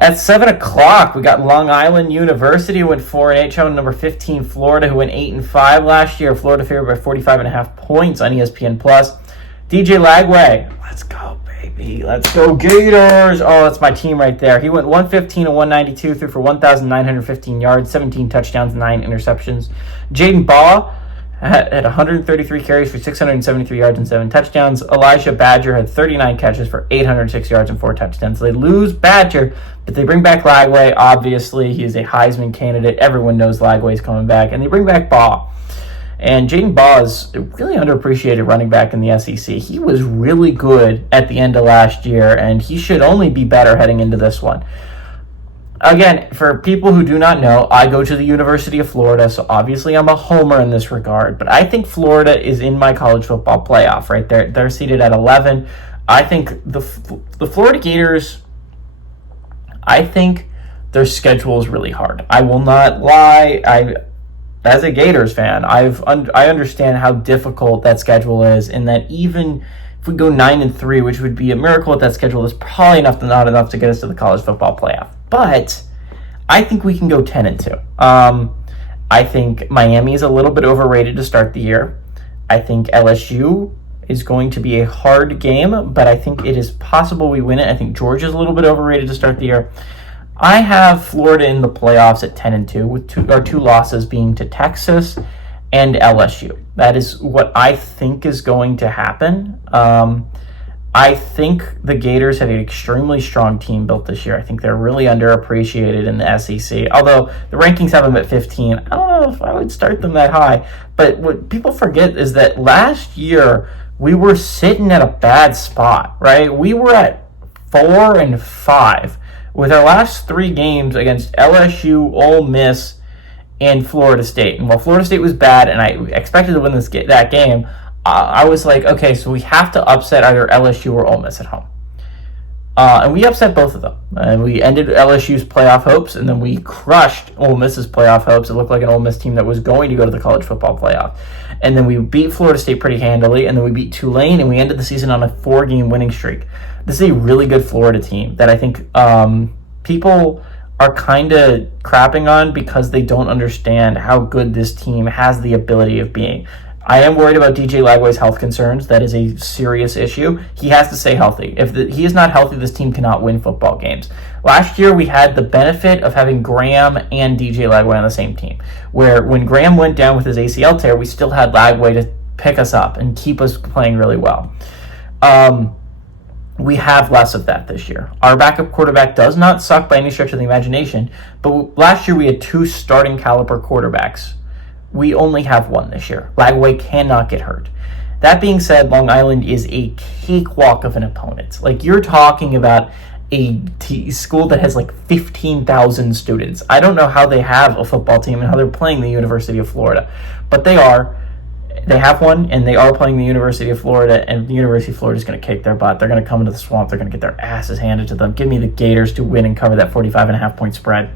At 7 o'clock, we got Long Island University, who went 4-8, showing number 15, Florida, who went 8-5 last year. Florida favored by 45.5 points on ESPN+. DJ Lagway, let's go, baby. Let's go, Gators. Oh, that's my team right there. He went 115 and 192, threw for 1,915 yards, 17 touchdowns, 9 interceptions. Jaden Baugh had 133 carries for 673 yards and 7 touchdowns. Elijah Badger had 39 catches for 806 yards and 4 touchdowns. So they lose Badger, but they bring back Lagway. Obviously, he's a Heisman candidate. Everyone knows Lagway's coming back. And they bring back Baugh. And Jaden Baugh is a really underappreciated running back in the SEC. He was really good at the end of last year, and he should only be better heading into this one. Again, for people who do not know, I go to the University of Florida, so obviously I'm a homer in this regard, but I think Florida is in my college football playoff, right? They're seated at 11. I think the Florida Gators, I think their schedule is really hard. I will not lie. As a Gators fan, I understand how difficult that schedule is, and that even if we go 9-3, which would be a miracle with that schedule, is probably not enough to get us to the college football playoff. But I think we can go 10-2. I think Miami is a little bit overrated to start the year. I think LSU is going to be a hard game, but I think it is possible we win it. I think Georgia's a little bit overrated to start the year. I have Florida in the playoffs at 10-2, with two losses being to Texas and LSU. That is what I think is going to happen. I think the Gators have an extremely strong team built this year. I think they're really underappreciated in the SEC. Although the rankings have them at 15, I don't know if I would start them that high. But what people forget is that last year we were sitting at a bad spot, right? We were at 4-5 with our last 3 games against LSU, Ole Miss, and Florida State. And while Florida State was bad, and I expected to win that game, I was like, okay, so we have to upset either LSU or Ole Miss at home. And we upset both of them. And we ended LSU's playoff hopes, and then we crushed Ole Miss's playoff hopes. It looked like an Ole Miss team that was going to go to the college football playoff. And then we beat Florida State pretty handily, and then we beat Tulane, and we ended the season on a 4-game winning streak. This is a really good Florida team that I think people are kind of crapping on because they don't understand how good this team has the ability of being. I am worried about DJ Lagway's health concerns. That is a serious issue. He has to stay healthy. If he is not healthy, this team cannot win football games. Last year, we had the benefit of having Graham and DJ Lagway on the same team, where when Graham went down with his ACL tear, we still had Lagway to pick us up and keep us playing really well. We have less of that this year. Our backup quarterback does not suck by any stretch of the imagination, but last year we had 2 starting caliber quarterbacks. We only have 1 this year. Lagway cannot get hurt. That being said, Long Island is a cakewalk of an opponent. Like, you're talking about a school that has like 15,000 students. I don't know how they have a football team and how they're playing the University of Florida, but they are. They have one, and they are playing the University of Florida, and the University of Florida is going to kick their butt. They're going to come into the swamp. They're going to get their asses handed to them. Give me the Gators to win and cover that 45.5 point spread.